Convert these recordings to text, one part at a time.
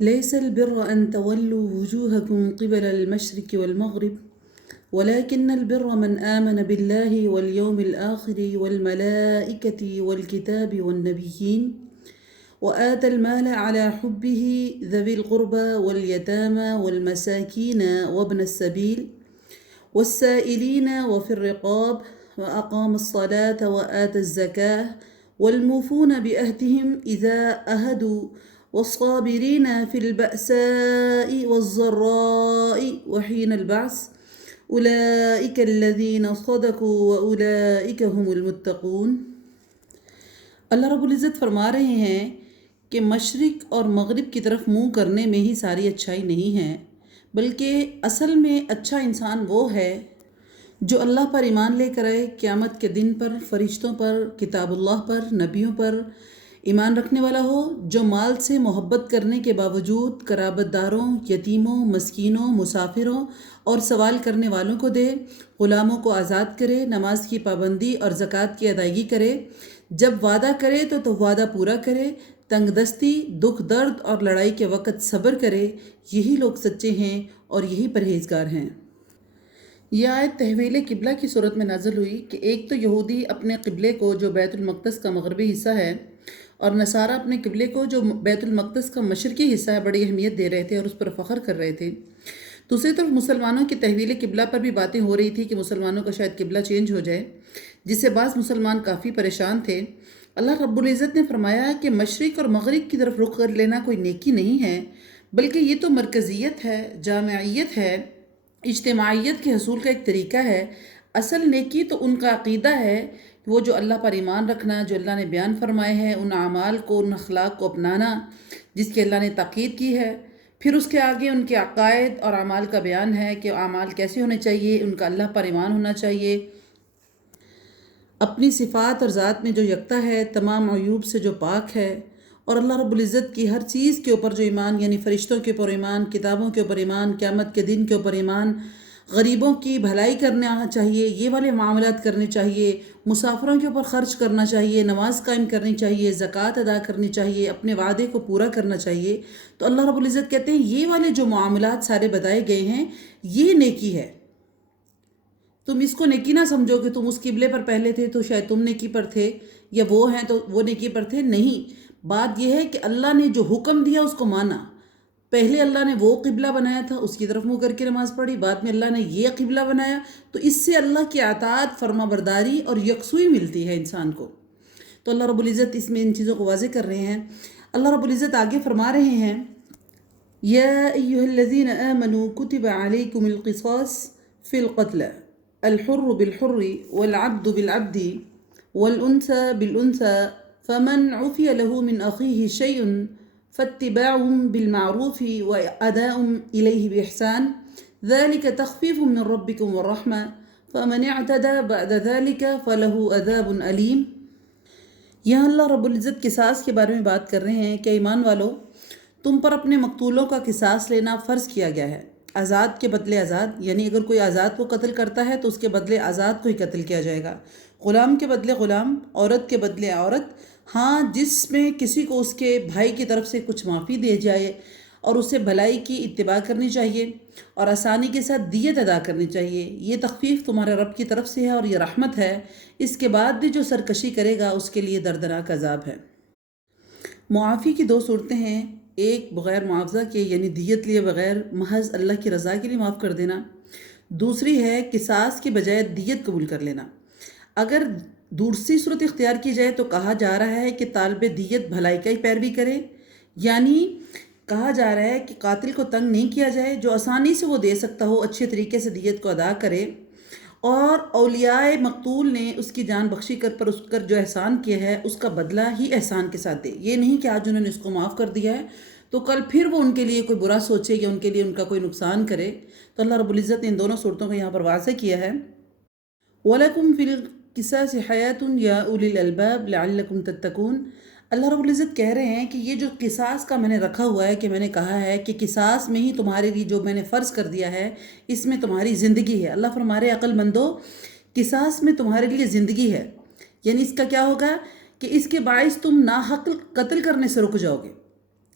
ليس البر أن تولوا وجوهكم قبل المشرق والمغرب ولكن البر من آمن بالله واليوم الآخر والملائكة والكتاب والنبيين وآتى المال على حبه ذوي القربى واليتامى والمساكين وابن السبيل والسائلين وفي الرقاب وأقام الصلاة وآتى الزكاة والموفون بأهدهم إذا أهدوا والصابرين في البأساء والضراء وحين البعث أولئك الذين صدقوا وأولئك هم المتقون۔ اللہ رب العزت فرما رہے ہیں کہ مشرق اور مغرب کی طرف منہ کرنے میں ہی ساری اچھائی نہیں ہے، بلکہ اصل میں اچھا انسان وہ ہے جو اللہ پر ایمان لے کر آئے، قیامت کے دن پر، فرشتوں پر، کتاب اللہ پر، نبیوں پر ایمان رکھنے والا ہو، جو مال سے محبت کرنے کے باوجود قرابت داروں، یتیموں، مسکینوں، مسافروں اور سوال کرنے والوں کو دے، غلاموں کو آزاد کرے، نماز کی پابندی اور زکوٰۃ کی ادائیگی کرے، جب وعدہ کرے تو وعدہ پورا کرے، تنگ دستی، دکھ درد اور لڑائی کے وقت صبر کرے، یہی لوگ سچے ہیں اور یہی پرہیزگار ہیں۔ یہ آیت تحویل قبلہ کی صورت میں نازل ہوئی کہ ایک تو یہودی اپنے قبلے کو جو بیت المقدس کا مغربی حصہ ہے اور نصارہ اپنے قبلے کو جو بیت المقدس کا مشرقی حصہ ہے بڑی اہمیت دے رہے تھے اور اس پر فخر کر رہے تھے۔ دوسری طرف مسلمانوں کی تحویل قبلہ پر بھی باتیں ہو رہی تھی کہ مسلمانوں کا شاید قبلہ چینج ہو جائے، جس سے بعض مسلمان کافی پریشان تھے۔ اللہ رب العزت نے فرمایا کہ مشرق اور مغرب کی طرف رخ کر لینا کوئی نیکی نہیں ہے، بلکہ یہ تو مرکزیت ہے، جامعیت ہے، اجتماعیت کے حصول کا ایک طریقہ ہے۔ اصل نیکی تو ان کا عقیدہ ہے، وہ جو اللہ پر ایمان رکھنا، جو اللہ نے بیان فرمائے ہیں، ان اعمال کو، ان اخلاق کو اپنانا جس کی اللہ نے تاکید کی ہے۔ پھر اس کے آگے ان کے عقائد اور اعمال کا بیان ہے کہ اعمال کیسے ہونے چاہیے، ان کا اللہ پر ایمان ہونا چاہیے، اپنی صفات اور ذات میں جو یکتا ہے، تمام عیوب سے جو پاک ہے، اور اللہ رب العزت کی ہر چیز کے اوپر جو ایمان، یعنی فرشتوں کے اوپر ایمان، کتابوں کے اوپر ایمان، قیامت کے دن کے اوپر ایمان، غریبوں کی بھلائی کرنا چاہیے، یہ والے معاملات کرنے چاہیے، مسافروں کے اوپر خرچ کرنا چاہیے، نماز قائم کرنی چاہیے، زکوٰۃ ادا کرنی چاہیے، اپنے وعدے کو پورا کرنا چاہیے۔ تو اللہ رب العزت کہتے ہیں یہ والے جو معاملات سارے بتائے گئے ہیں یہ نیکی ہے۔ تم اس کو نیکی نہ سمجھو کہ تم اس قبلے پر پہلے تھے تو شاید تم نیکی پر تھے، یا وہ ہیں تو وہ نیکی پر تھے، نہیں۔ بات یہ ہے کہ اللہ نے جو حکم دیا اس کو مانا۔ پہلے اللہ نے وہ قبلہ بنایا تھا، اس کی طرف منہ کر کے نماز پڑھی، بعد میں اللہ نے یہ قبلہ بنایا، تو اس سے اللہ کی اطاعت، فرما برداری اور یکسوئی ملتی ہے انسان کو۔ تو اللہ رب العزت اس میں ان چیزوں کو واضح کر رہے ہیں۔ اللہ رب العزت آگے فرما رہے ہیں یا ایھا الذین آمنوا کتب علیکم القصاص فی القتل الحر بالحر والعبد بالعبد والأنثى بالأنثى فمن عفي له من أخيه شيء فاتباع بالمعروف وأداء إليه بإحسان ذلك تخفيف من ربكم والرحمة فمن اعتدى بعد ذلك فله عذاب أليم۔ یہاں اللہ رب العزت قصاص کے بارے میں بات کر رہے ہیں کہ ایمان والو، تم پر اپنے مقتولوں کا قصاص لینا فرض کیا گیا ہے، آزاد کے بدلے آزاد، یعنی اگر کوئی آزاد کو قتل کرتا ہے تو اس کے بدلے آزاد کو ہی قتل کیا جائے گا، غلام کے بدلے غلام، عورت کے بدلے عورت۔ ہاں، جس میں کسی کو اس کے بھائی کی طرف سے کچھ معافی دی جائے اور اسے بھلائی کی اتباع کرنی چاہیے اور آسانی کے ساتھ دیت ادا کرنی چاہیے، یہ تخفیف تمہارے رب کی طرف سے ہے اور یہ رحمت ہے۔ اس کے بعد بھی جو سرکشی کرے گا اس کے لیے دردناک عذاب ہے۔ معافی کی دو صورتیں ہیں، ایک بغیر معاوضہ کے یعنی دیت لیے بغیر محض اللہ کی رضا کے لیے معاف کر دینا، دوسری ہے قصاص کی بجائے دیت قبول کر لینا۔ اگر دوسری صورت اختیار کی جائے تو کہا جا رہا ہے کہ طالب دیت بھلائی کا ہی پیروی کرے، یعنی کہا جا رہا ہے کہ قاتل کو تنگ نہیں کیا جائے، جو آسانی سے وہ دے سکتا ہو اچھے طریقے سے دیت کو ادا کرے، اور اولیاء مقتول نے اس کی جان بخشی کر اس پر جو احسان کیا ہے اس کا بدلہ ہی احسان کے ساتھ دے۔ یہ نہیں کہ آج انہوں نے اس کو معاف کر دیا ہے تو کل پھر وہ ان کے لیے کوئی برا سوچے یا ان کے لیے ان کا کوئی نقصان کرے۔ تو اللہ رب العزت نے ان دونوں صورتوں کو یہاں پر واضح کیا ہے۔ وَلَكُمْ فِي الْقِصَاصِ حَيَاةٌ يَا أُولِي الْأَلْبَابِ لَعَلَّكُمْ تَتَّقُونَ۔ اللہ رب العزت کہہ رہے ہیں کہ یہ جو قصاص کا میں نے رکھا ہوا ہے، کہ میں نے کہا ہے کہ قصاص میں ہی تمہارے لیے جو میں نے فرض کر دیا ہے اس میں تمہاری زندگی ہے۔ اللہ فرما رہے عقل مندو، قصاص میں تمہارے لیے زندگی ہے، یعنی اس کا کیا ہوگا کہ اس کے باعث تم ناحق قتل کرنے سے رک جاؤ گے۔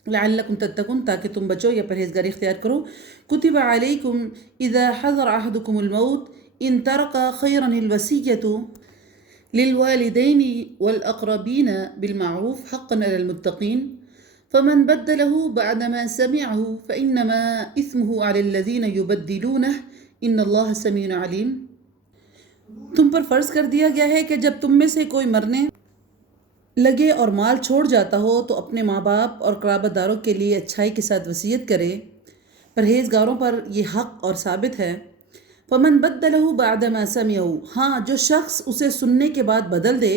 لعلکم تتقون، تاکہ تم بچو یا پرہیزگاری اختیار کرو. کتب علیکم اذا حضر احدکم الموت ان ترک خیرا الوصیۃ للوالدین والاقربین بالمعروف حقا علی المتقین فمن بدله بعدما سمعه فانما اثمه علی الذین یبدلونہ ان اللہ سمیع علیم. تم پر فرض کر دیا گیا ہے کہ جب تم میں سے کوئی مرنے لگے اور مال چھوڑ جاتا ہو تو اپنے ماں باپ اور قرابت داروں کے لیے اچھائی کے ساتھ وصیت کرے. پرہیزگاروں پر یہ حق اور ثابت ہے. فمن بدلہ بعد ما سمعہ، ہاں جو شخص اسے سننے کے بعد بدل دے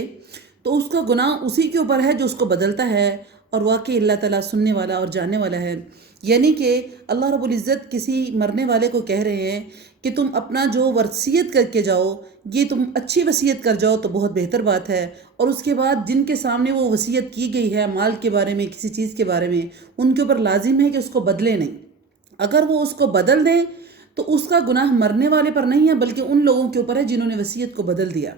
تو اس کا گناہ اسی کے اوپر ہے جو اس کو بدلتا ہے، اور واقعی اللہ تعالیٰ سننے والا اور جاننے والا ہے. یعنی کہ اللہ رب العزت کسی مرنے والے کو کہہ رہے ہیں کہ تم اپنا جو وصیت کر کے جاؤ، یہ تم اچھی وصیت کر جاؤ تو بہت بہتر بات ہے. اور اس کے بعد جن کے سامنے وہ وصیت کی گئی ہے مال کے بارے میں، کسی چیز کے بارے میں، ان کے اوپر لازم ہے کہ اس کو بدلے نہیں. اگر وہ اس کو بدل دیں تو اس کا گناہ مرنے والے پر نہیں ہے بلکہ ان لوگوں کے اوپر ہے جنہوں نے وصیت کو بدل دیا.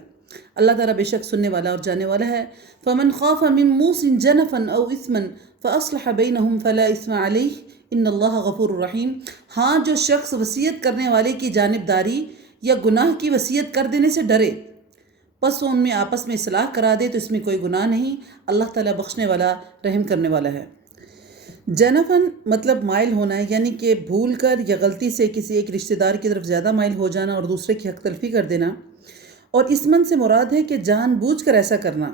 اللہ تعالیٰ بے شک سننے والا اور جاننے والا ہے. فمن خاف من موص جنفا او اثما فاصلح بینہم فلا اثم علیہ ان اللہ غفور رحیم. ہاں جو شخص وصیت کرنے والے کی جانبداری یا گناہ کی وصیت کر دینے سے ڈرے پس وہ ان میں آپس میں اصلاح کرا دے تو اس میں کوئی گناہ نہیں. اللہ تعالیٰ بخشنے والا رحم کرنے والا ہے. جنفن مطلب مائل ہونا ہے، یعنی کہ بھول کر یا غلطی سے کسی ایک رشتہ دار کی طرف زیادہ مائل ہو جانا اور دوسرے کی حق تلفی کر دینا. اور اسمن سے مراد ہے کہ جان بوجھ کر ایسا کرنا.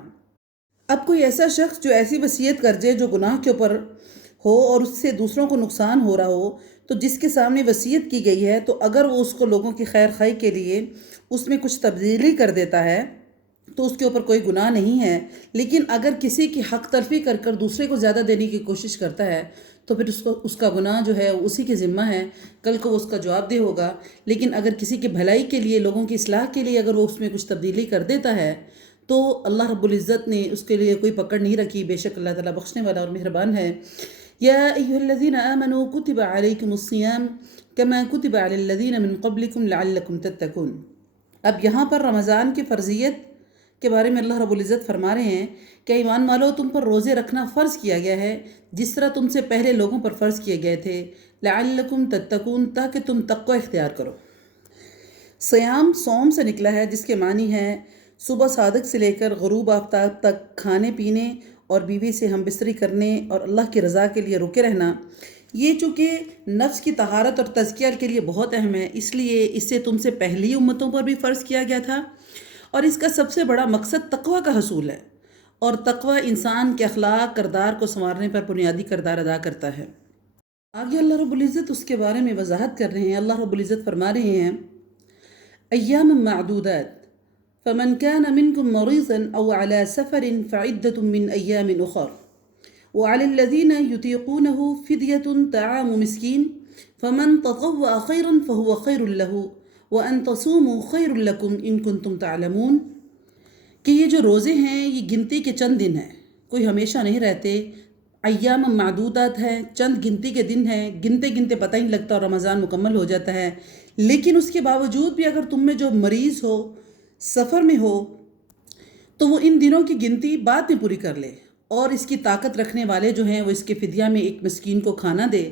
اب کوئی ایسا شخص جو ایسی وصیت کر جائے جو گناہ کے اوپر ہو اور اس سے دوسروں کو نقصان ہو رہا ہو، تو جس کے سامنے وصیت کی گئی ہے تو اگر وہ اس کو لوگوں کی خیر خواہی کے لیے اس میں کچھ تبدیلی کر دیتا ہے تو اس کے اوپر کوئی گناہ نہیں ہے. لیکن اگر کسی کی حق تلفی کر کر دوسرے کو زیادہ دینے کی کوشش کرتا ہے تو پھر اس کا گناہ جو ہے اسی کے ذمہ ہے، کل کو وہ اس کا جواب دہ ہوگا. لیکن اگر کسی کی بھلائی کے لیے، لوگوں کی اصلاح کے لیے اگر وہ اس میں کچھ تبدیلی کر دیتا ہے تو اللہ رب العزت نے اس کے لیے کوئی پکڑ نہیں رکھی. بے شک اللہ تعالیٰ بخشنے والا اور مہربان ہے. یا ایھا الذین آمنوا کتب علیکم الصیام کما کتب علی الذین من قبلکم لعلکم تتقون. اب یہاں پر رمضان کی فرضیت کے بارے میں اللہ رب العزت فرما رہے ہیں کہ ایمان والو تم پر روزے رکھنا فرض کیا گیا ہے جس طرح تم سے پہلے لوگوں پر فرض کیے گئے تھے. لعلکم تتقون، تاکہ تم تقوی اختیار کرو. صیام صوم سے نکلا ہے جس کے معنی ہے صبح صادق سے لے کر غروب آفتاب تک کھانے پینے اور بیوی سے ہم بستری کرنے اور اللہ کی رضا کے لیے رکے رہنا. یہ چونکہ نفس کی طہارت اور تزکیہ کے لیے بہت اہم ہے، اس لیے اسے تم سے پہلی امتوں پر بھی فرض کیا گیا تھا. اور اس کا سب سے بڑا مقصد تقوی کا حصول ہے، اور تقوی انسان کے اخلاق کردار کو سنوارنے پر بنیادی کردار ادا کرتا ہے. آگے اللہ رب العزت اس کے بارے میں وضاحت کر رہے ہیں. اللہ رب العزت فرما رہے ہیں ایام معدودات فمن كان منكم مريضا او على سفر فعدة من ايام اخر وعلى الذين يطيقونه فدية طعام مسكين فمن تطوع خيرا فهو خير له وَأَن تَصُومُوا خَيْرٌ لَكُمْ إِن كُنتُمْ تَعْلَمُونَ. کہ یہ جو روزے ہیں یہ گنتی کے چند دن ہیں، کوئی ہمیشہ نہیں رہتے. ایام معدودات ہیں، چند گنتی کے دن ہیں، گنتے گنتے پتہ ہی نہیں لگتا اور رمضان مکمل ہو جاتا ہے. لیکن اس کے باوجود بھی اگر تم میں جو مریض ہو، سفر میں ہو، تو وہ ان دنوں کی گنتی بعد میں پوری کر لے، اور اس کی طاقت رکھنے والے جو ہیں وہ اس کے فدیہ میں ایک مسکین کو کھانا دے.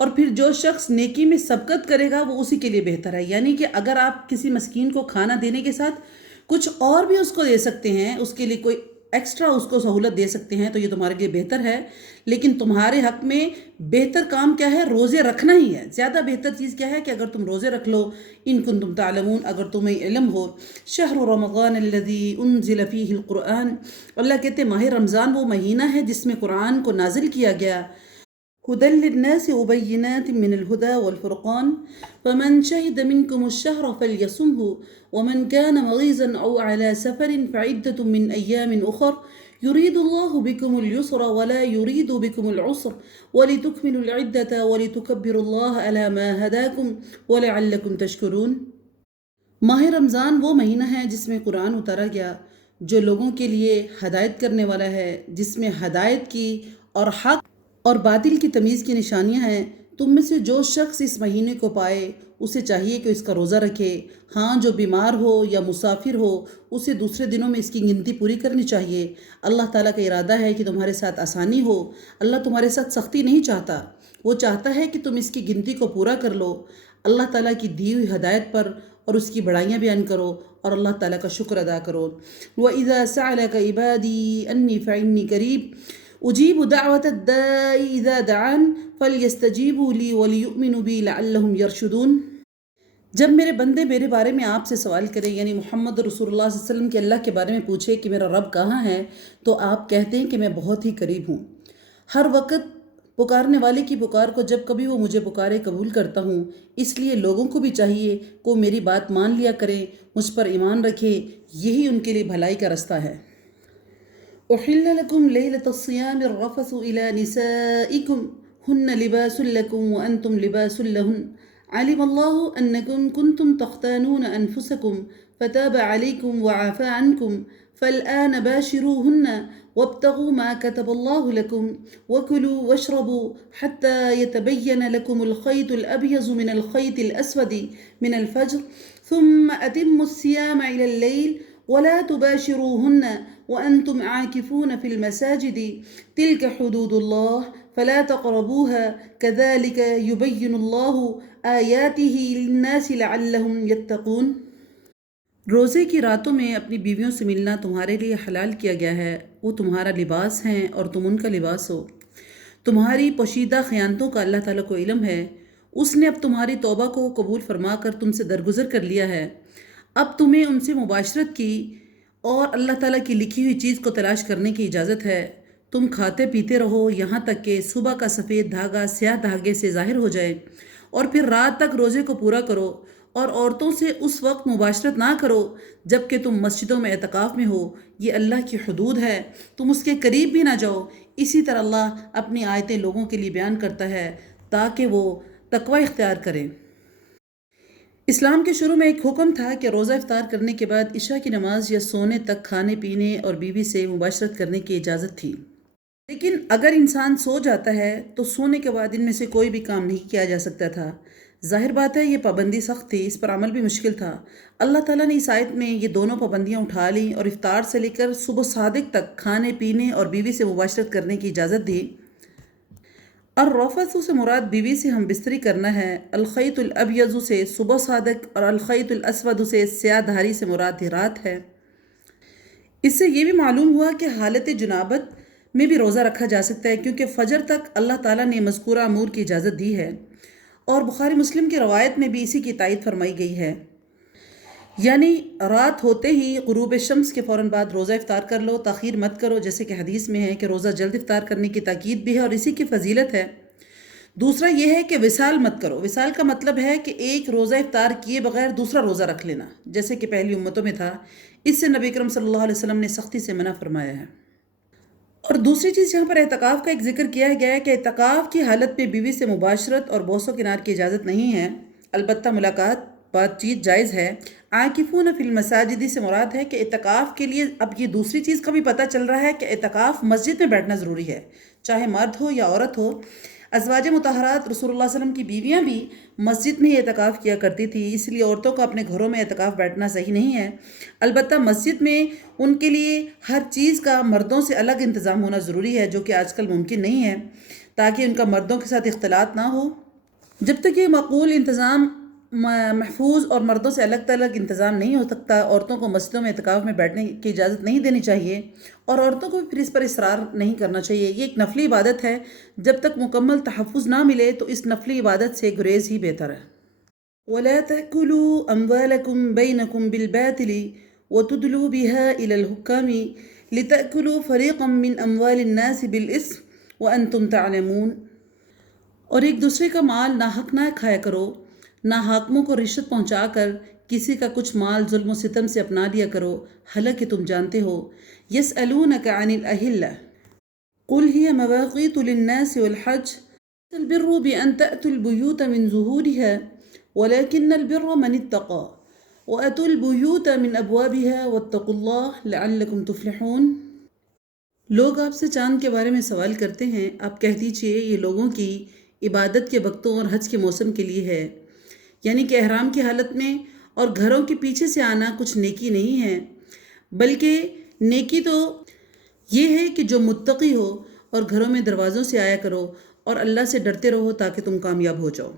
اور پھر جو شخص نیکی میں سبقت کرے گا وہ اسی کے لیے بہتر ہے. یعنی کہ اگر آپ کسی مسکین کو کھانا دینے کے ساتھ کچھ اور بھی اس کو دے سکتے ہیں، اس کے لیے کوئی ایکسٹرا اس کو سہولت دے سکتے ہیں تو یہ تمہارے لیے بہتر ہے. لیکن تمہارے حق میں بہتر کام کیا ہے؟ روزے رکھنا ہی ہے. زیادہ بہتر چیز کیا ہے کہ اگر تم روزے رکھ لو، ان کنتم تعلمون، اگر تمہیں علم ہو. شہر رمضان الذی انزل فیہ القرآن، اللہ کہتے ہیں ماہ رمضان وہ مہینہ ہے جس میں قرآن کو نازل کیا گیا. هدى للناس وبينات من الهدى والفرقان فمن شهد منكم الشهر فليصمه ومن كان مريضا أو على سفر فعدة من أيام أخر يريد الله بكم اليسر ولا يريد بكم العسر ولتكملوا العدة ولتكبروا الله على ما هداكم ولعلكم تشكرون. ماہ رمضان وہ مہینہ ہے جس میں قرآن اتارا گیا، جو لوگوں کے لیے ہدایت کرنے والا ہے، جس میں ہدایت کی اور حق اور باطل کی تمیز کی نشانیاں ہیں تم میں سے جو شخص اس مہینے کو پائے اسے چاہیے کہ اس کا روزہ رکھے۔ ہاں، جو بیمار ہو یا مسافر ہو اسے دوسرے دنوں میں اس کی گنتی پوری کرنی چاہیے۔ اللہ تعالیٰ کا ارادہ ہے کہ تمہارے ساتھ آسانی ہو۔ اللہ تمہارے ساتھ سختی نہیں چاہتا، وہ چاہتا ہے کہ تم اس کی گنتی کو پورا کر لو۔ اللہ تعالیٰ کی دی ہوئی ہدایت پر اور اس کی بڑائیاں بیان کرو اور اللہ تعالیٰ کا شکر ادا کرو۔ وَإِذَا سَأَلَكَ عِبَادِي أَنِّي فَإِنِّي قَرِيبٌ أُجِيبُ دَعْوَةَ الدَّاعِ إِذَا دَعَانِ فَلْيَسْتَجِيبُوا لِي وَلْيُؤْمِنُوا بِي لَعَلَّهُمْ يَرْشُدُونَ۔ جب میرے بندے میرے بارے میں آپ سے سوال کریں، یعنی محمد رسول اللہ صلی اللہ علیہ وسلم کے اللہ کے بارے میں پوچھے کہ میرا رب کہاں ہے، تو آپ کہتے ہیں کہ میں بہت ہی قریب ہوں۔ ہر وقت پکارنے والے کی پکار کو جب کبھی وہ مجھے پکارے قبول کرتا ہوں، اس لیے لوگوں کو بھی چاہیے کہ وہ میری بات مان لیا کریں، مجھ پر ایمان رکھیں، یہی ان کے لیے بھلائی کا رستہ ہے۔ أحل لكم ليلة الصيام الرفث إلى نسائكم هن لباس لكم وأنتم لباس لهن علم الله أنكم كنتم تختانون أنفسكم فتاب عليكم وعفى عنكم فالآن باشروهن وابتغوا ما كتب الله لكم وكلوا واشربوا حتى يتبين لكم الخيط الأبيض من الخيط الأسود من الفجر ثم أتموا الصيام إلى الليل ولا تباشروهن وأنتم عاكفون في المساجد تلك حدود الله فلا تقربوها كذلك يبين الله آياته للناس لعلهم يتقون۔ روزے کی راتوں میں اپنی بیویوں سے ملنا تمہارے لیے حلال کیا گیا ہے، وہ تمہارا لباس ہیں اور تم ان کا لباس ہو۔ تمہاری پوشیدہ خیانتوں کا اللہ تعالیٰ کو علم ہے، اس نے اب تمہاری توبہ کو قبول فرما کر تم سے درگزر کر لیا ہے۔ اب تمہیں ان سے مباشرت کی اور اللہ تعالیٰ کی لکھی ہوئی چیز کو تلاش کرنے کی اجازت ہے۔ تم کھاتے پیتے رہو یہاں تک کہ صبح کا سفید دھاگا سیاہ دھاگے سے ظاہر ہو جائے، اور پھر رات تک روزے کو پورا کرو، اور عورتوں سے اس وقت مباشرت نہ کرو جب کہ تم مسجدوں میں اعتکاف میں ہو، یہ اللہ کی حدود ہے، تم اس کے قریب بھی نہ جاؤ۔ اسی طرح اللہ اپنی آیتیں لوگوں کے لیے بیان کرتا ہے تاکہ وہ تقوی اختیار کریں۔ اسلام کے شروع میں ایک حکم تھا کہ روزہ افطار کرنے کے بعد عشاء کی نماز یا سونے تک کھانے پینے اور بیوی سے مباشرت کرنے کی اجازت تھی، لیکن اگر انسان سو جاتا ہے تو سونے کے بعد ان میں سے کوئی بھی کام نہیں کیا جا سکتا تھا۔ ظاہر بات ہے یہ پابندی سخت تھی، اس پر عمل بھی مشکل تھا۔ اللہ تعالیٰ نے اس آیت میں یہ دونوں پابندیاں اٹھا لیں اور افطار سے لے کر صبح صادق تک کھانے پینے اور بیوی سے مباشرت کرنے کی اجازت دی۔ الرفث سے مراد بیوی سے ہم بستری کرنا ہے، الخیط الابیض سے صبح صادق اور الخیط الاسود سے سیاہ دھاری سے مراد رات ہے۔ اس سے یہ بھی معلوم ہوا کہ حالت جنابت میں بھی روزہ رکھا جا سکتا ہے، کیونکہ فجر تک اللہ تعالیٰ نے مذکورہ امور کی اجازت دی ہے، اور بخاری مسلم کی روایت میں بھی اسی کی تائید فرمائی گئی ہے، یعنی رات ہوتے ہی غروب شمس کے فوراً بعد روزہ افطار کر لو، تاخیر مت کرو، جیسے کہ حدیث میں ہے کہ روزہ جلد افطار کرنے کی تاکید بھی ہے اور اسی کی فضیلت ہے۔ دوسرا یہ ہے کہ وصال مت کرو۔ وصال کا مطلب ہے کہ ایک روزہ افطار کیے بغیر دوسرا روزہ رکھ لینا، جیسے کہ پہلی امتوں میں تھا۔ اس سے نبی اکرم صلی اللہ علیہ وسلم نے سختی سے منع فرمایا ہے۔ اور دوسری چیز یہاں پر اعتکاف کا ایک ذکر کیا گیا ہے کہ اعتکاف کی حالت میں بیوی سے مباشرت اور بوس و کنار کی اجازت نہیں ہے، البتہ ملاقات بات چیت جائز ہے۔ عاکفون فی المساجد سے مراد ہے کہ اعتکاف کے لیے اب یہ دوسری چیز کا بھی پتہ چل رہا ہے کہ اعتکاف مسجد میں بیٹھنا ضروری ہے، چاہے مرد ہو یا عورت ہو۔ ازواج مطہرات رسول اللہ صلی اللہ علیہ وسلم کی بیویاں بھی مسجد میں ہی اعتکاف کیا کرتی تھی، اس لیے عورتوں کو اپنے گھروں میں اعتکاف بیٹھنا صحیح نہیں ہے۔ البتہ مسجد میں ان کے لیے ہر چیز کا مردوں سے الگ انتظام ہونا ضروری ہے، جو کہ آج کل ممکن نہیں ہے، تاکہ ان کا مردوں کے ساتھ اختلاط نہ ہو۔ جب تک یہ معقول انتظام محفوظ اور مردوں سے الگ تلگ انتظام نہیں ہو سکتا، عورتوں کو مسجدوں میں اعتکاف میں بیٹھنے کی اجازت نہیں دینی چاہیے، اور عورتوں کو بھی پھر اس پر اصرار نہیں کرنا چاہیے۔ یہ ایک نفلی عبادت ہے، جب تک مکمل تحفظ نہ ملے تو اس نفلی عبادت سے گریز ہی بہتر ہے۔ وَلَا تَأْكُلُوا أَمْوَالَكُمْ بَيْنَكُمْ بِالْبَاطِلِ وَتُدْلُوا بِهَا إِلَى الْحُكَّامِ لِتَأْكُلُوا فَرِيقًا مِّنْ أَمْوَالِ النَّاسِ بِالْإِثْمِ وَأَنْتُمْ تَعْلَمُونَ۔ اور ایک دوسرے کا مال ناحق نہ کھایا کرو، نہ حاکموں کو رشوت پہنچا کر کسی کا کچھ مال ظلم و ستم سے اپنا لیا کرو، حالانکہ تم جانتے ہو۔ يَسْأَلُونَكَ عَنِ الْأَهِلَّةِ قُلْ هِيَ مَوَاقِيتُ لِلنَّاسِ وَالْحَجِّ لَيْسَ الْبِرُّ بِأَنْ تَأْتُوا الْبُيُوتَ مِنْ ظُهُورِهَا وَلَكِنَّ الْبِرَّ مَنِ اتَّقَىٰ وَأْتُوا الْبُيُوتَ مِنْ أَبْوَابِهَا وَاتَّقُوا اللَّهَ لَعَلَّكُمْ تُفْلِحُونَ۔ لوگ آپ سے چاند کے بارے میں سوال کرتے ہیں، آپ کہہ دیجئے یہ لوگوں کی عبادت کے وقتوں اور حج کے موسم کے لیے ہے، یعنی کہ احرام کی حالت میں اور گھروں کے پیچھے سے آنا کچھ نیکی نہیں ہے، بلکہ نیکی تو یہ ہے کہ جو متقی ہو اور گھروں میں دروازوں سے آیا کرو اور اللہ سے ڈرتے رہو تاکہ تم کامیاب ہو جاؤ۔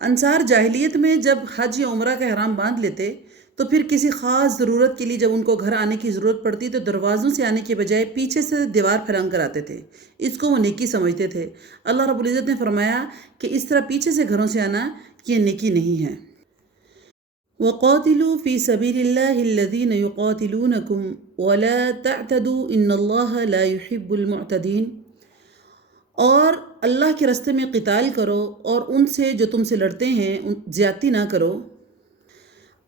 انصار جاہلیت میں جب حج یا عمرہ کا احرام باندھ لیتے تو پھر کسی خاص ضرورت کے لیے جب ان کو گھر آنے کی ضرورت پڑتی تو دروازوں سے آنے کے بجائے پیچھے سے دیوار پھلانگ کر آتے تھے، اس کو وہ نیکی سمجھتے تھے۔ اللہ رب العزت نے فرمایا کہ اس طرح پیچھے سے گھروں سے آنا یہ نیکی نہیں ہے۔ وَقَاتِلُوا فِي سَبِيلِ اللَّهِ الَّذِينَ يُقَاتِلُونَكُمْ وَلَا تَعْتَدُوا إِنَّ اللَّهَ لَا يُحِبُّ الْمُعْتَدِينَ، اور اللہ کے راستے میں قتال کرو اور ان سے جو تم سے لڑتے ہیں زیادتی نہ کرو،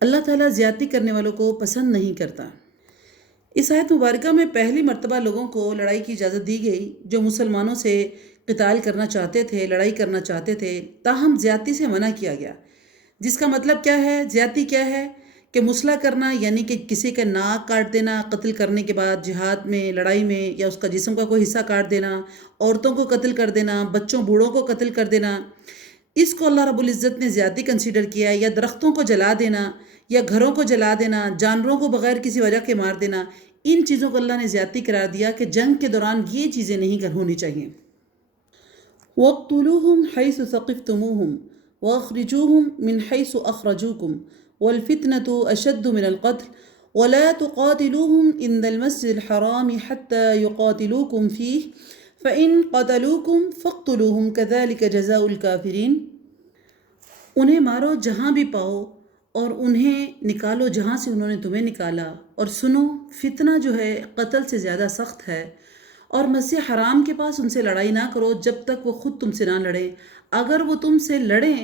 اللہ تعالیٰ زیادتی کرنے والوں کو پسند نہیں کرتا۔ اس آیت مبارکہ میں پہلی مرتبہ لوگوں کو لڑائی کی اجازت دی گئی جو مسلمانوں سے قتال کرنا چاہتے تھے، لڑائی کرنا چاہتے تھے، تاہم زیادتی سے منع کیا گیا، جس کا مطلب کیا ہے؟ زیادتی کیا ہے کہ مسلح کرنا، یعنی کہ کسی کا ناک کاٹ دینا قتل کرنے کے بعد جہاد میں، لڑائی میں، یا اس کا جسم کا کوئی حصہ کاٹ دینا، عورتوں کو قتل کر دینا، بچوں بوڑھوں کو قتل کر دینا، اس کو اللہ رب العزت نے زیادتی کنسیڈر کیا۔ یا درختوں کو جلا دینا، یا گھروں کو جلا دینا، جانوروں کو بغیر کسی وجہ کے مار دینا، ان چیزوں کو اللہ نے زیادتی قرار دیا کہ جنگ کے دوران یہ چیزیں نہیں ہونی چاہیے۔ وَاقْتُلُوهُمْ حَيْثُ ثَقِفْتُمُوهُمْ وَأَخْرِجُوهُمْ مِنْ حَيْثُ أَخْرَجُوكُمْ وَالْفِتْنَةُ أَشَدُّ مِنَ الْقَتْلِ وَلَا تُقَاتِلُوهُمْ عِنْدَ الْمَسْجِدِ الْحَرَامِ حَتَّى يُقَاتِلُوكُمْ فِيهِ فَإِنْ قَتَلُوكُمْ فَاقْتُلُوهُمْ كَذَلِكَ جَزَاءُ الْكَافِرِينَ، انہیں مارو جہاں بھی پاؤ اور انہیں نکالو جہاں سے انہوں نے تمہیں نکالا، اور سنو فتنہ جو ہے قتل سے زیادہ سخت ہے، اور مسجد حرام کے پاس ان سے لڑائی نہ کرو جب تک وہ خود تم سے نہ لڑیں، اگر وہ تم سے لڑیں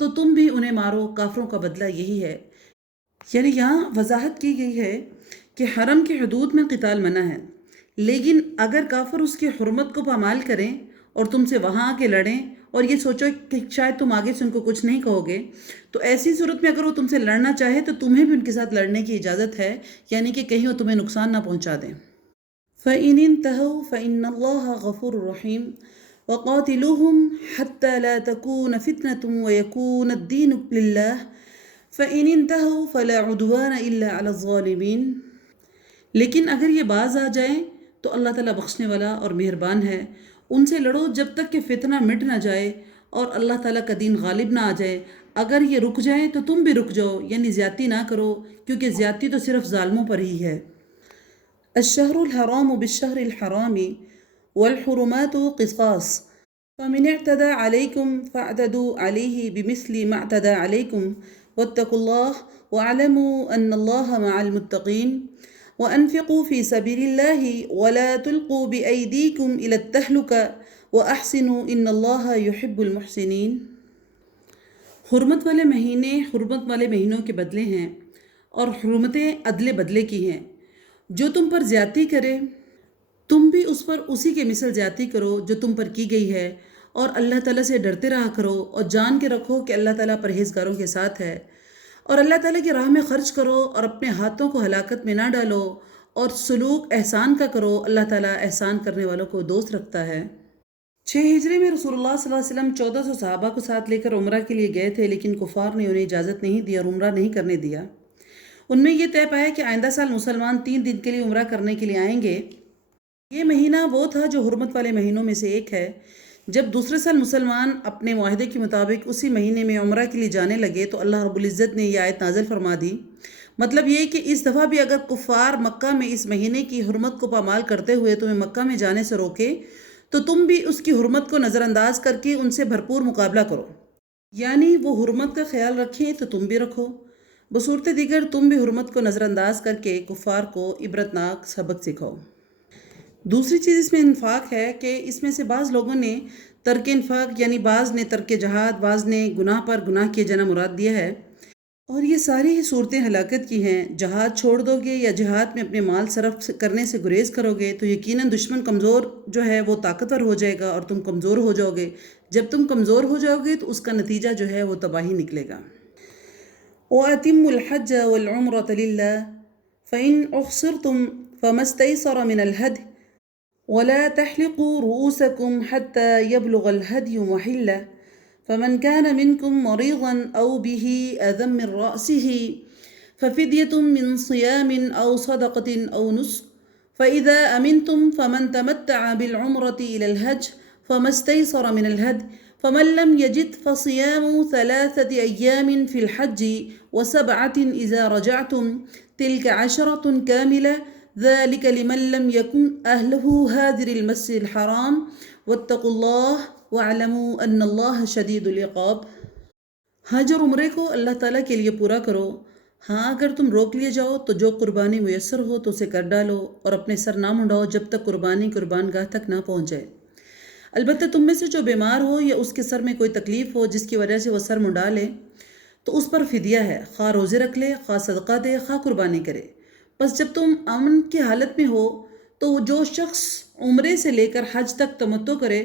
تو تم بھی انہیں مارو، کافروں کا بدلہ یہی ہے۔ یعنی یہاں وضاحت کی گئی ہے کہ حرم کے حدود میں قتال منع ہے، لیکن اگر کافر اس کی حرمت کو پامال کریں اور تم سے وہاں آ کے لڑیں اور یہ سوچو کہ شاید تم آگے سے ان کو کچھ نہیں کہو گے، تو ایسی صورت میں اگر وہ تم سے لڑنا چاہے تو تمہیں بھی ان کے ساتھ لڑنے کی اجازت ہے، یعنی کہ کہیں وہ تمہیں نقصان نہ پہنچا دیں۔ فَإِنِ انْتَهَوْا فَإِنَّ اللَّهَ غَفُورٌ رَحِيمٌ وَقَاتِلُوهُمْ حَتَّى لَا تَكُونَ فِتْنَةٌ وَيَكُونَ الدِّينُ لِلَّهِ فَإِنِ انْتَهَوْا فَلَا عُدْوَانَ إِلَّا عَلَى الظَّالِمِينَ، لیکن اگر یہ باز آ جائیں تو اللہ تعالیٰ بخشنے والا اور مہربان ہے، ان سے لڑو جب تک کہ فتنہ مٹ نہ جائے اور اللہ تعالیٰ کا دین غالب نہ آ جائے، اگر یہ رک جائیں تو تم بھی رک جاؤ، یعنی زیادتی نہ کرو، کیونکہ زیادتی تو صرف ظالموں پر ہی ہے۔ الشہر الحرام بالشہر الحرام والحرمات قصاص فمن اعتدى عليكم فاعتدوا عليه بمثل ما اعتدى عليكم واتقوا الله واعلموا ان الله مع المتقين وانفقوا في سبيل الله ولا تلقوا بأيديكم الى التهلكة واحسنوا ان الله يحب المحسنين۔ حرمت والے مہینے حرمت والے مہینوں کے بدلے ہیں، اور حرمتیں عدلے بدلے کی ہیں۔ جو تم پر زیادتی کرے تم بھی اس پر اسی کے مثل زیادتی کرو جو تم پر کی گئی ہے، اور اللہ تعالیٰ سے ڈرتے رہا کرو اور جان کے رکھو کہ اللہ تعالیٰ پرہیزگاروں کے ساتھ ہے، اور اللہ تعالیٰ کی راہ میں خرچ کرو اور اپنے ہاتھوں کو ہلاکت میں نہ ڈالو، اور سلوک احسان کا کرو، اللہ تعالیٰ احسان کرنے والوں کو دوست رکھتا ہے۔ 6 ہجری میں رسول اللہ صلی اللہ علیہ وسلم 1400 صحابہ کو ساتھ لے کر عمرہ کے لیے گئے تھے، لیکن کفار نے انہیں اجازت نہیں دی اور عمرہ نہیں کرنے دیا۔ ان میں یہ طے پایا کہ آئندہ سال مسلمان 3 دن کے لیے عمرہ کرنے کے لیے آئیں گے۔ یہ مہینہ وہ تھا جو حرمت والے مہینوں میں سے ایک ہے۔ جب دوسرے سال مسلمان اپنے معاہدے کے مطابق اسی مہینے میں عمرہ کے لیے جانے لگے تو اللہ رب العزت نے یہ آیت نازل فرما دی۔ مطلب یہ کہ اس دفعہ بھی اگر کفار مکہ میں اس مہینے کی حرمت کو پامال کرتے ہوئے تمہیں مکہ میں جانے سے روکے تو تم بھی اس کی حرمت کو نظر انداز کر کے ان سے بھرپور مقابلہ کرو، یعنی وہ حرمت کا خیال رکھیں تو تم بھی رکھو، بصورت دیگر تم بھی حرمت کو نظر انداز کر کے کفار کو عبرتناک سبق سکھاؤ۔ دوسری چیز اس میں انفاق ہے کہ اس میں سے بعض لوگوں نے ترک انفاق، یعنی بعض نے ترک جہاد، بعض نے گناہ پر گناہ کیے جانا مراد دیا ہے، اور یہ ساری ہی صورتیں ہلاکت کی ہیں۔ جہاد چھوڑ دو گے یا جہاد میں اپنے مال صرف کرنے سے گریز کرو گے تو یقیناً دشمن کمزور جو ہے وہ طاقتور ہو جائے گا اور تم کمزور ہو جاؤ گے۔ جب تم کمزور ہو جاؤ گے تو اس کا نتیجہ جو ہے وہ تباہی نکلے گا۔ وَأَتِمُّوا الْحَجَّ وَالْعُمْرَةَ لِلَّهِ فَإِنْ أُحْصِرْتُمْ فَمَا اسْتَيْسَرَ مِنَ الْهَدْيِ ولا تحلقوا رؤوسكم حتى يبلغ الهدي محله فمن كان منكم مريضا أو به أذى من رأسه ففدية من صيام أو صدقة أو نسك فإذا أمنتم فمن تمتع بالعمرة إلى الحج فما استيسر من الهدي فمن لم يجد فصيام 3 أيام في الحج و7 إذا رجعتم تلك 10 كاملة ذلك لمن لم يكن أهله هادر المسجد الحرام واتقوا الله واعلموا ان اللہ شدید العقاب۔ حج اور عمرے کو اللہ تعالیٰ کے لیے پورا کرو۔ ہاں اگر تم روک لیے جاؤ تو جو قربانی میسر ہو تو اسے کر ڈالو اور اپنے سر نہ منڈاؤ جب تک قربانی قربان گاہ تک نہ پہنچ جائے۔ البتہ تم میں سے جو بیمار ہو یا اس کے سر میں کوئی تکلیف ہو جس کی وجہ سے وہ سر منڈا لے تو اس پر فدیہ ہے، خواہ روزے رکھ لے، خواہ صدقہ دے، خواہ قربانی کرے۔ بس جب تم امن کی حالت میں ہو تو جو شخص عمرے سے لے کر حج تک تمتع کرے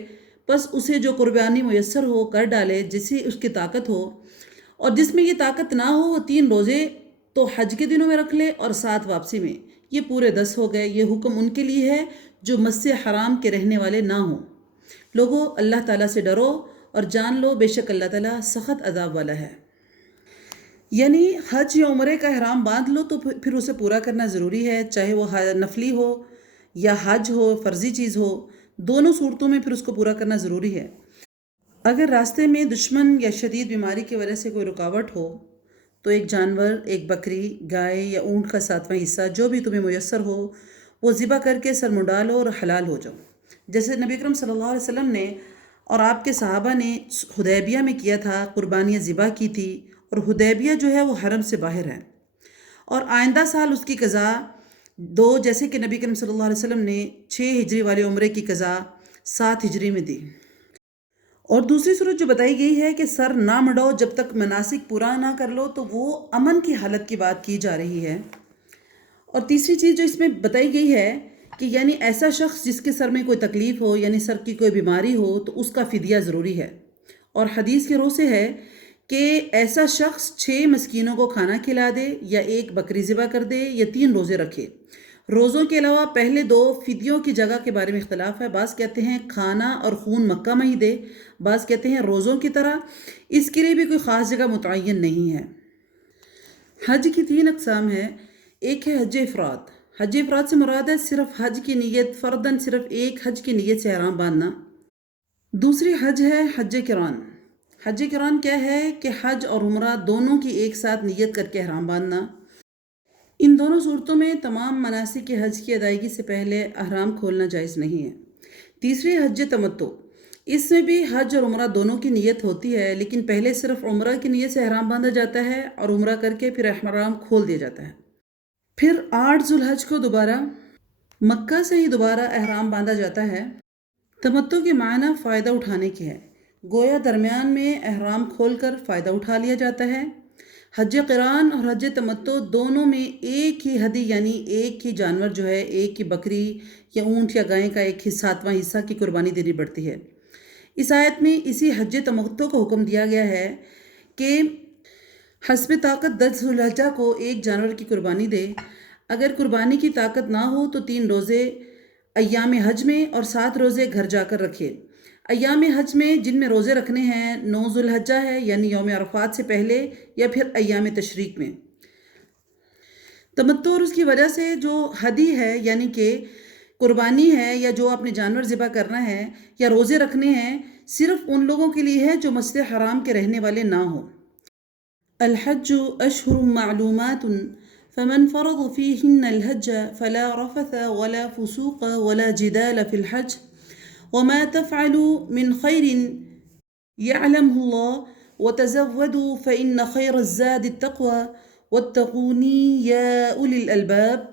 بس اسے جو قربانی میسر ہو کر ڈالے جسے اس کی طاقت ہو، اور جس میں یہ طاقت نہ ہو وہ 3 روزے تو حج کے دنوں میں رکھ لے اور 7 واپسی میں، یہ پورے 10 ہو گئے۔ یہ حکم ان کے لیے ہے جو مسجد حرام کے رہنے والے نہ ہوں۔ لوگو اللہ تعالیٰ سے ڈرو اور جان لو بے شک اللہ تعالیٰ سخت عذاب والا ہے۔ یعنی حج یا عمرے کا احرام باندھ لو تو پھر اسے پورا کرنا ضروری ہے، چاہے وہ نفلی ہو یا حج ہو، فرضی چیز ہو، دونوں صورتوں میں پھر اس کو پورا کرنا ضروری ہے۔ اگر راستے میں دشمن یا شدید بیماری کی وجہ سے کوئی رکاوٹ ہو تو ایک جانور، ایک بکری، گائے یا اونٹ کا 7واں حصہ جو بھی تمہیں میسر ہو وہ ذبح کر کے سر منڈا لو اور حلال ہو جاؤ، جیسے نبی اکرم صلی اللہ علیہ وسلم نے اور آپ کے صحابہ نے حدیبیہ میں کیا تھا، قربانیاں ذبح کی تھی، اور حدیبیہ جو ہے وہ حرم سے باہر ہے، اور آئندہ سال اس کی قضا جیسے کہ نبی کریم صلی اللہ علیہ وسلم نے 6 ہجری والے عمرے کی قضا 7 ہجری میں دی۔ اور دوسری صورت جو بتائی گئی ہے کہ سر نہ منڈاؤ جب تک مناسک پورا نہ کر لو، تو وہ امن کی حالت کی بات کی جا رہی ہے۔ اور تیسری چیز جو اس میں بتائی گئی ہے کہ یعنی ایسا شخص جس کے سر میں کوئی تکلیف ہو، یعنی سر کی کوئی بیماری ہو، تو اس کا فدیہ ضروری ہے، اور حدیث کے رو سے ہے کہ ایسا شخص 6 مسکینوں کو کھانا کھلا دے یا 1 بکری ذبح کر دے یا 3 روزے رکھے۔ روزوں کے علاوہ پہلے 2 فدیوں کی جگہ کے بارے میں اختلاف ہے، بعض کہتے ہیں کھانا اور خون مکہ میں ہی دے، بعض کہتے ہیں روزوں کی طرح، اس کے لیے بھی کوئی خاص جگہ متعین نہیں ہے۔ حج کی 3 اقسام ہے۔ ایک ہے حج افراد۔ حج افراد سے مراد ہے صرف حج کی نیت، فرداً صرف ایک حج کی نیت سے احرام باندھنا۔ دوسری حج ہے حج قران۔ حج قران کیا ہے کہ حج اور عمرہ دونوں کی ایک ساتھ نیت کر کے احرام باندھنا۔ ان دونوں صورتوں میں تمام مناسک حج کی ادائیگی سے پہلے احرام کھولنا جائز نہیں ہے۔ تیسری حج تمتع، اس میں بھی حج اور عمرہ دونوں کی نیت ہوتی ہے، لیکن پہلے صرف عمرہ کی نیت سے احرام باندھا جاتا ہے اور عمرہ کر کے پھر احرام کھول دیا جاتا ہے۔ پھر 8 ذو الحج کو دوبارہ مکہ سے ہی دوبارہ احرام باندھا جاتا ہے۔ تمتع کے معنی فائدہ اٹھانے کے ہے، گویا درمیان میں احرام کھول کر فائدہ اٹھا لیا جاتا ہے۔ حج قران اور حج تمتع دونوں میں ایک ہی ہدی یعنی ایک ہی جانور جو ہے، ایک ہی بکری یا اونٹ یا گائے کا 7واں حصہ کی قربانی دینی پڑتی ہے۔ اس آیت میں اسی حج تمتع کو حکم دیا گیا ہے کہ حسب طاقت 10 ذو الحجہ کو ایک جانور کی قربانی دے۔ اگر قربانی کی طاقت نہ ہو تو 3 روزے ایام حج میں اور 7 روزے گھر جا کر رکھے۔ ایام حج میں جن میں روزے رکھنے ہیں 9 ذو الحجہ ہے یعنی یوم عرفات سے پہلے، یا پھر ایام تشریق میں۔ تمتع اور اس کی وجہ سے جو ہدی ہے یعنی کہ قربانی ہے یا جو اپنے جانور ذبح کرنا ہے یا روزے رکھنے ہیں، صرف ان لوگوں کے لیے ہے جو مسجد حرام کے رہنے والے نہ ہوں۔ الحج اشہر معلومات فمن فرض فیہن الحج فلا رفث ولا فسوق ولا جدال فی الحج وما تفعلوا من خیر يعلمه الله وتزودوا فإن خیر الزاد التقوى واتقونی یا اولی الالباب۔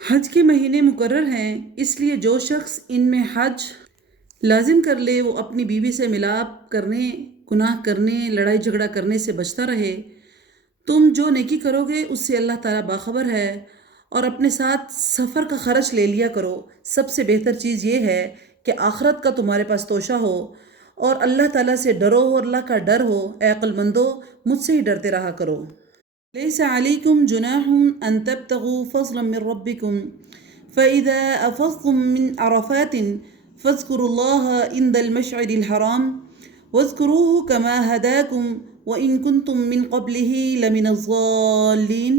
حج کے مہینے مقرر ہیں، اس لیے جو شخص ان میں حج لازم کر لے وہ اپنی بیوی سے ملاپ کرنے، گناہ کرنے، لڑائی جھگڑا کرنے سے بچتا رہے۔ تم جو نیکی کرو گے اس سے اللہ تعالیٰ باخبر ہے، اور اپنے ساتھ سفر کا خرچ لے لیا کرو۔ سب سے بہتر چیز یہ ہے کہ آخرت کا تمہارے پاس توشہ ہو اور اللہ تعالیٰ سے ڈرو اور اللہ کا ڈر ہو۔ اے عقل مندو، مجھ سے ہی ڈرتے رہا کرو۔ لیس علیکم جناح ان تبتغوا فضلا من ربکم فإذا أفضتم من عرفات فاذكروا الله عند المشعر الحرام واذكروه كما هداكم وإن كنتم من قبله لمن الضالين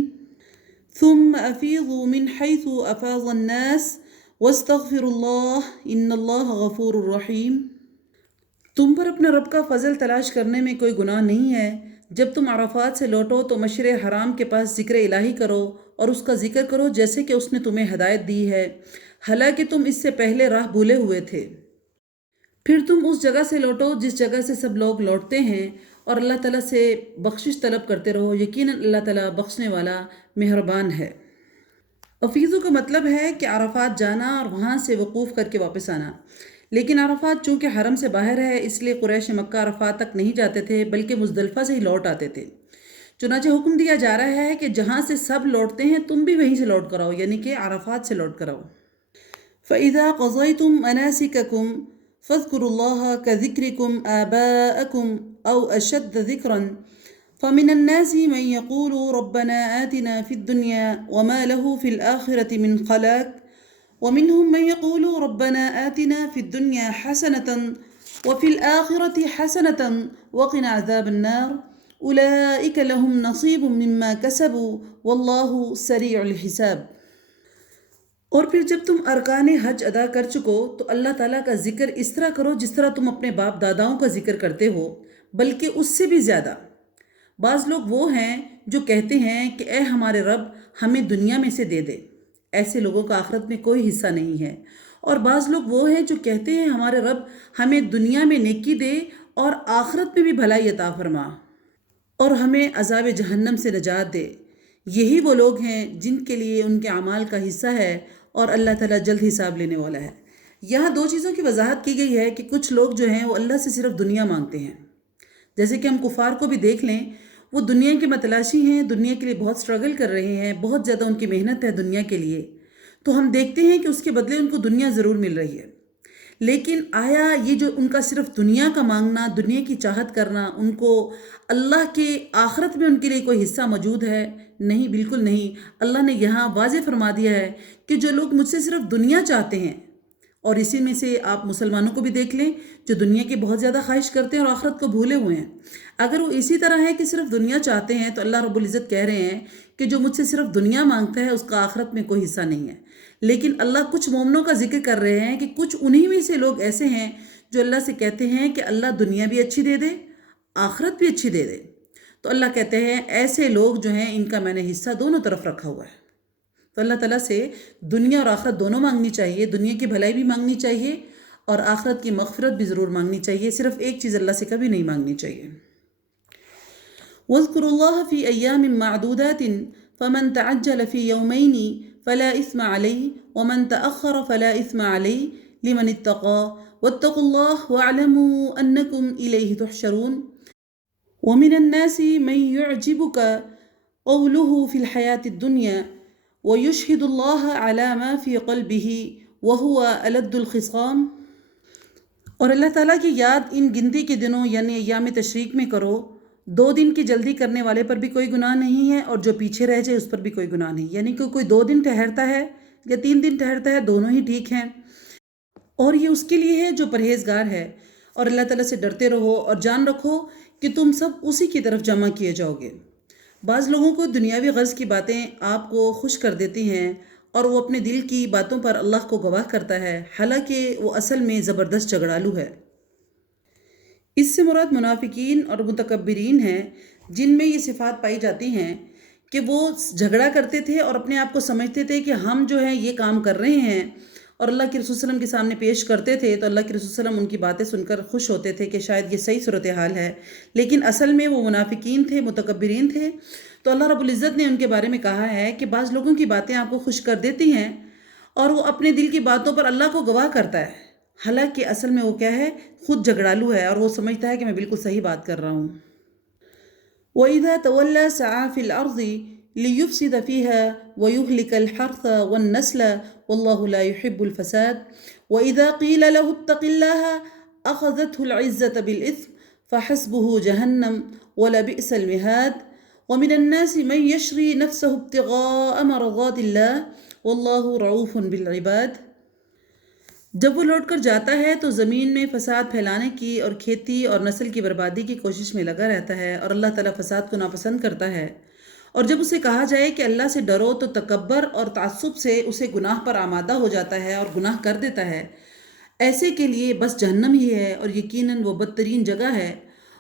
ثم أفيضوا من حيث أفاض الناس واستغفروا الله إن الله غفور رحيم۔ تم پر اپنے رب کا فضل تلاش کرنے میں کوئی گناہ نہیں ہے۔ جب تم عرفات سے لوٹو تو مشعر حرام کے پاس ذکر الہی کرو اور اس کا ذکر کرو جیسے کہ اس نے تمہیں ہدایت دی ہے، حالانکہ تم اس سے پہلے راہ بھولے ہوئے تھے۔ پھر تم اس جگہ سے لوٹو جس جگہ سے سب لوگ لوٹتے ہیں اور اللہ تعالیٰ سے بخشش طلب کرتے رہو، یقیناً اللہ تعالیٰ بخشنے والا مہربان ہے۔ افیضو کا مطلب ہے کہ عرفات جانا اور وہاں سے وقوف کر کے واپس آنا، لیکن عرفات چونکہ حرم سے باہر ہے اس لیے قریش مکہ عرفات تک نہیں جاتے تھے بلکہ مزدلفہ سے ہی لوٹ آتے تھے۔ چنانچہ حکم دیا جا رہا ہے کہ جہاں سے سب لوٹتے ہیں تم بھی وہیں سے لوٹ کر آؤ، یعنی کہ عرفات سے لوٹ کر آؤ۔ فَإِذَا قَضَيْتُمْ مَنَاسِكَكُمْ فَاذْكُرُوا اللَّهَ كَذِكْرِكُمْ آبَاءَكُمْ أَوْ أَشَدَّ ذِكْرًا فَمِنَ النَّاسِ مَن يَقُولُ رَبَّنَا آتِنَا فِي الدُّنْيَا وَمَا لَهُ فِي الْآخِرَةِ مِنْ خَلَاقٍ ومنهم من يقول ربنا آتنا في الدنيا حسنة وفي الآخرة حسنة وقنا عذاب النار أولئك لهم نصيب مما كسبوا والله سريع الحساب۔ اور پھر جب تم ارکان حج ادا کر چکو تو اللہ تعالیٰ کا ذکر اس طرح کرو جس طرح تم اپنے باپ داداؤں کا ذکر کرتے ہو، بلکہ اس سے بھی زیادہ۔ بعض لوگ وہ ہیں جو کہتے ہیں کہ اے ہمارے رب ہمیں دنیا میں سے دے دے، ایسے لوگوں کا آخرت میں کوئی حصہ نہیں ہے۔ اور بعض لوگ وہ ہیں جو کہتے ہیں ہمارے رب ہمیں دنیا میں نیکی دے اور آخرت میں بھی بھلائی عطا فرما اور ہمیں عذاب جہنم سے نجات دے۔ یہی وہ لوگ ہیں جن کے لیے ان کے اعمال کا حصہ ہے اور اللہ تعالیٰ جلد حساب لینے والا ہے۔ یہاں دو چیزوں کی وضاحت کی گئی ہے کہ کچھ لوگ جو ہیں وہ اللہ سے صرف دنیا مانگتے ہیں، جیسے کہ ہم کفار کو بھی دیکھ لیں، وہ دنیا کے متلاشی ہیں، دنیا کے لیے بہت سٹرگل کر رہے ہیں، بہت زیادہ ان کی محنت ہے دنیا کے لیے، تو ہم دیکھتے ہیں کہ اس کے بدلے ان کو دنیا ضرور مل رہی ہے۔ لیکن آیا یہ جو ان کا صرف دنیا کا مانگنا، دنیا کی چاہت کرنا، ان کو اللہ کے آخرت میں ان کے لیے کوئی حصہ موجود ہے؟ نہیں، بالکل نہیں۔ اللہ نے یہاں واضح فرما دیا ہے کہ جو لوگ مجھ سے صرف دنیا چاہتے ہیں، اور اسی میں سے آپ مسلمانوں کو بھی دیکھ لیں جو دنیا کی بہت زیادہ خواہش کرتے ہیں اور آخرت کو بھولے ہوئے ہیں، اگر وہ اسی طرح ہے کہ صرف دنیا چاہتے ہیں تو اللہ رب العزت کہہ رہے ہیں کہ جو مجھ سے صرف دنیا مانگتا ہے اس کا آخرت میں کوئی حصہ نہیں ہے۔ لیکن اللہ کچھ مومنوں کا ذکر کر رہے ہیں کہ کچھ انہی میں سے لوگ ایسے ہیں جو اللہ سے کہتے ہیں کہ اللہ دنیا بھی اچھی دے دے، آخرت بھی اچھی دے دے۔ تو اللہ کہتے ہیں ایسے لوگ جو ہیں ان کا میں نے حصہ دونوں طرف رکھا ہوا ہے۔ تو اللہ تعالیٰ سے دنیا اور آخرت دونوں مانگنی چاہیے، دنیا کی بھلائی بھی مانگنی چاہیے اور آخرت کی مغفرت بھی ضرور مانگنی چاہیے، صرف ایک چیز اللہ سے کبھی نہیں مانگنی چاہیے۔ وَاذْكُرُوا اللَّهَ فِي أَيَّامٍ مَّعْدُودَاتٍ فَمَن تَعَجَّلَ فِي يَوْمَيْنِ فَلَا إِثْمَ عَلَيْهِ وَمَن تَأَخَّرَ فَلَا إِثْمَ عَلَيْهِ لِمَنِ اتَّقَىٰ وَاتَّقُوا اللَّهَ وَاعْلَمُوا أَنَّكُمْ إِلَيْهِ تُحْشَرُونَ وَمِنَ النَّاسِ مَن يُعْجِبُكَ قَوْلُهُ فِي الْحَيَاةِ الدُّنْيَا وَيُشْهِدُ اللَّهَ عَلَى مَا فِي قَلْبِهِ وَهُوَ أَلَدُّ الْخِصَامِ۔ اور اللہ تعالیٰ کی یاد ان گنتی کے دنوں یعنی ایام تشریق میں کرو، 2 دن کی جلدی کرنے والے پر بھی کوئی گناہ نہیں ہے اور جو پیچھے رہ جائے اس پر بھی کوئی گناہ نہیں، یعنی کہ کوئی 2 دن ٹھہرتا ہے یا 3 دن ٹھہرتا ہے، دونوں ہی ٹھیک ہیں، اور یہ اس کے لیے ہے جو پرہیزگار ہے۔ اور اللہ تعالیٰ سے ڈرتے رہو اور جان رکھو کہ تم سب اسی کی طرف جمع کیے جاؤ گے۔ بعض لوگوں کو دنیاوی غرض کی باتیں آپ کو خوش کر دیتی ہیں اور وہ اپنے دل کی باتوں پر اللہ کو گواہ کرتا ہے، حالانکہ وہ اصل میں زبردست جھگڑالو ہے۔ اس سے مراد منافقین اور متکبرین ہیں جن میں یہ صفات پائی جاتی ہیں کہ وہ جھگڑا کرتے تھے اور اپنے آپ کو سمجھتے تھے کہ ہم جو ہیں یہ کام کر رہے ہیں اور اللہ کے رسول صلی اللہ علیہ وسلم کے سامنے پیش کرتے تھے تو اللہ کے رسول صلی اللہ علیہ وسلم ان کی باتیں سن کر خوش ہوتے تھے کہ شاید یہ صحیح صورتحال ہے، لیکن اصل میں وہ منافقین تھے، متکبرین تھے۔ تو اللہ رب العزت نے ان کے بارے میں کہا ہے کہ بعض لوگوں کی باتیں آپ کو خوش کر دیتی ہیں اور وہ اپنے دل کی باتوں پر اللہ کو گواہ کرتا ہے، حالانکہ اصل میں وہ کیا ہے، خود جھگڑالو ہے اور وہ سمجھتا ہے کہ میں بالکل صحیح بات کر رہا ہوں۔ وَإِذَا تَوَلَّى سَعَىٰ فِي الْأَرْضِ لِيُفْسِدَ فِيهَا وَيُهْلِكَ الْحَرْثَ وَالنَّسْلَ وَاللَّهُ لَا يُحِبُّ الْفَسَادَ وَإِذَا قِيلَ لَهُ اتَّقِ اللَّهَ أَخَذَتْهُ الْعِزَّةُ بِالْإِثْمِ فَحَسْبُهُ جَهَنَّمُ وَلَبِئْسَ الْمِهَادُ وَمِنَ النَّاسِ مَن يَشْرِي نَفْسَهُ ابْتِغَاءَ مَرْضَاتِ اللَّهِ واللہ رعوف بالعباد۔ جب وہ لوٹ کر جاتا ہے تو زمین میں فساد پھیلانے کی اور کھیتی اور نسل کی بربادی کی کوشش میں لگا رہتا ہے، اور اللہ تعالیٰ فساد کو ناپسند کرتا ہے۔ اور جب اسے کہا جائے کہ اللہ سے ڈرو تو تکبر اور تعصب سے اسے گناہ پر آمادہ ہو جاتا ہے اور گناہ کر دیتا ہے۔ ایسے کے لیے بس جہنم ہی ہے، اور یقیناً وہ بدترین جگہ ہے۔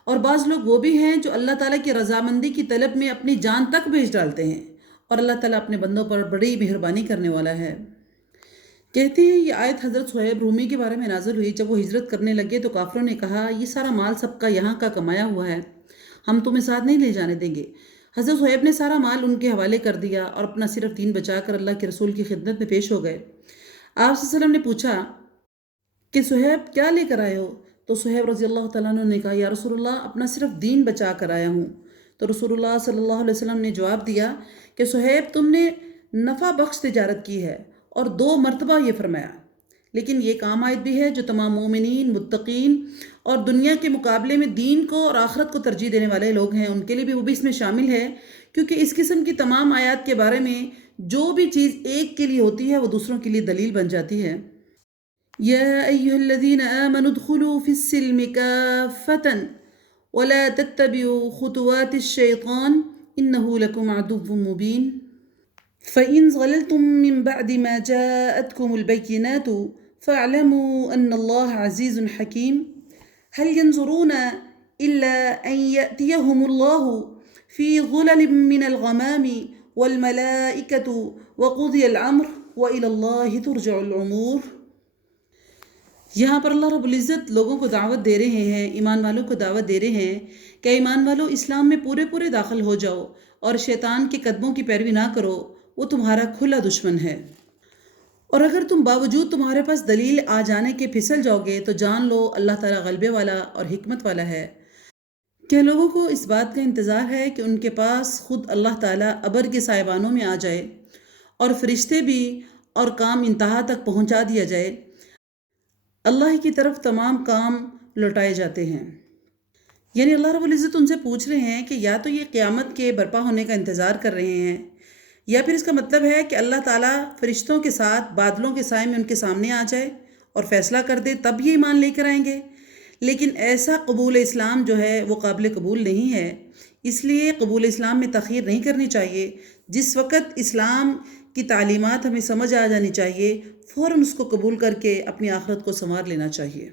اور بعض لوگ وہ بھی ہیں جو اللہ تعالیٰ کی رضامندی کی طلب میں اپنی جان تک بیچ ڈالتے ہیں، اور اللہ تعالیٰ اپنے بندوں پر بڑی مہربانی کرنے والا ہے۔ کہتے ہیں یہ آیت حضرت صہیب رومی کے بارے میں نازل ہوئی۔ جب وہ ہجرت کرنے لگے تو کافروں نے کہا یہ سارا مال سب کا یہاں کا کمایا ہوا ہے، ہم تمہیں ساتھ نہیں لے جانے دیں گے۔ حضرت صہیب نے سارا مال ان کے حوالے کر دیا اور اپنا صرف دین بچا کر اللہ کے رسول کی خدمت میں پیش ہو گئے۔ آپ صلی اللہ علیہ وسلم نے پوچھا کہ صہیب کیا لے کر آئے ہو؟ تو صہیب رضی اللہ تعالیٰ عنہ نے کہا یا رسول اللہ اپنا صرف دین بچا کر آیا ہوں۔ تو رسول اللہ صلی اللہ علیہ وسلم نے جواب دیا کہ صہیب تم نے نفع بخش تجارت کی ہے، اور 2 مرتبہ یہ فرمایا، لیکن یہ کام آیت بھی ہے جو تمام مومنین، متقین اور دنیا کے مقابلے میں دین کو اور آخرت کو ترجیح دینے والے لوگ ہیں، ان کے لیے بھی وہ بھی اس میں شامل ہے، کیونکہ اس قسم کی تمام آیات کے بارے میں جو بھی چیز ایک کے لیے ہوتی ہے وہ دوسروں کے لیے دلیل بن جاتی ہے۔ یا ایھا الذین آمنوا ادخلوا فی السلم کافۃ ولا تتبعوا خطوات الشیطان انہ لکم عدو مبین۔ فإن ظللتم من بعد ما جاءتكم البينات فاعلموا أن الله عزيز حكيم هل ينظرون إلا أن يأتيهم الله في ظلل من الغمام والملائكة وقضي الأمر وإلى الله ترجع الأمور۔ یہاں پر اللہ رب العزت لوگوں کو دعوت دے رہے ہیں، ایمان والوں کو دعوت دے رہے ہیں کہ ایمان والوں اسلام میں پورے داخل ہو جاؤ اور شیطان کے قدموں کی پیروی نہ کرو، وہ تمہارا کھلا دشمن ہے۔ اور اگر تم باوجود تمہارے پاس دلیل آ جانے کے پھسل جاؤ گے تو جان لو اللہ تعالیٰ غلبے والا اور حکمت والا ہے۔ کیا لوگوں کو اس بات کا انتظار ہے کہ ان کے پاس خود اللہ تعالیٰ ابر کے سائبانوں میں آ جائے اور فرشتے بھی اور کام انتہا تک پہنچا دیا جائے؟ اللہ کی طرف تمام کام لوٹائے جاتے ہیں۔ یعنی اللہ رب العزت ان سے پوچھ رہے ہیں کہ یا تو یہ قیامت کے برپا ہونے کا انتظار کر رہے ہیں، یا پھر اس کا مطلب ہے کہ اللہ تعالیٰ فرشتوں کے ساتھ بادلوں کے سائے میں ان کے سامنے آ جائے اور فیصلہ کر دے تب یہ ایمان لے کر آئیں گے۔ لیکن ایسا قبول اسلام جو ہے وہ قابل قبول نہیں ہے، اس لیے قبول اسلام میں تاخیر نہیں کرنی چاہیے۔ جس وقت اسلام کی تعلیمات ہمیں سمجھ آ جانی چاہیے، فوراً اس کو قبول کر کے اپنی آخرت کو سنوار لینا چاہیے۔